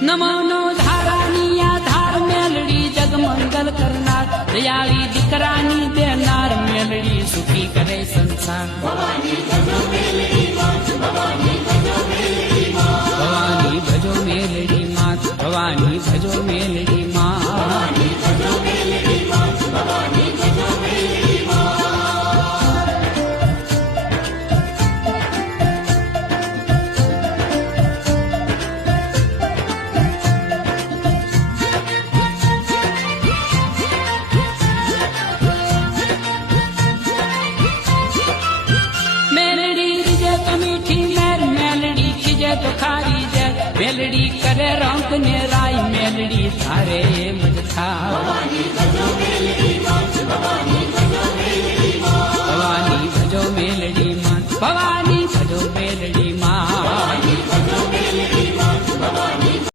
નમો નો ધારાની આધાર મેલડી જગમંગલ કરનાર દયાળી દીકરાની દેનાર મેલડી સુખી કરે સંસાર ભવાની ભજો મેલડી માત ભવાની ભજો મેલડી માત ભવાની ભજો મેલડી માત ભવાની ભજો મેલડી માત ભવાની ભજો મેલડી માત ભવાની ભજો મેલડી માત तो खारी जय मेलड़ी करे रंग ने राय मेलड़ी थारे मज था भवानी भजो मेलड़ी मात भवानी भजो मेलड़ी मात भवानी भजो मेलड़ी मात